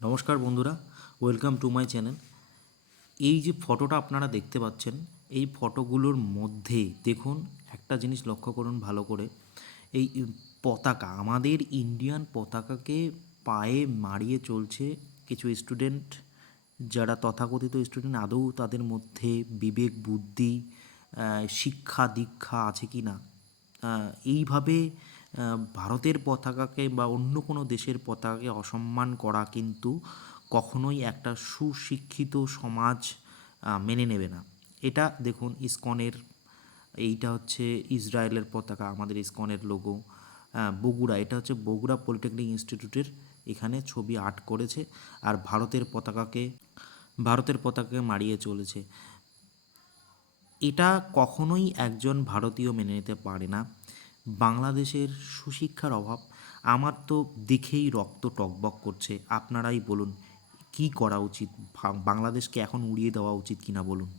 নমস্কার বন্ধুরা, welcome to my channel. এই যে ফটোটা আপনারা দেখতে পাচ্ছেন, এই ফটোগুলোর মধ্যে দেখুন একটা জিনিস লক্ষ্য করুন ভালো করে। এই পতাকা, আমাদের ইন্ডিয়ান পতাকাকে পায়ে মারিয়ে চলছে কিছু স্টুডেন্ট, যারা তথাকথিত স্টুডেন্ট। আদৌ তাদের মধ্যে বিবেক বুদ্ধি, শিক্ষা দীক্ষা আছে কি না? এইভাবে ভারতের পতাকাকে বা অন্য কোনো দেশের পতাকাকে অসম্মান করা কিন্তু কখনোই একটা সুশিক্ষিত সমাজ মেনে নেবে না। এটা দেখুন ইসকনের, এইটা হচ্ছে ইসরায়েলের পতাকা, আমাদের ইসকনের লোগো। বগুড়া, এটা হচ্ছে বগুড়া পলিটেকনিক ইনস্টিটিউটের এখানে ছবি আর্ট করেছে, আর ভারতের পতাকাকে মারিয়ে চলেছে। এটা কখনোই একজন ভারতীয় মেনে নিতে পারে না। বাংলাদেশের সুশিক্ষার অভাব, আমার তো দেখেই রক্ত টগবগ করছে। আপনারাই বলুন কি করা উচিত? বাংলাদেশকে এখন উড়িয়ে দেওয়া উচিত কিনা বলুন।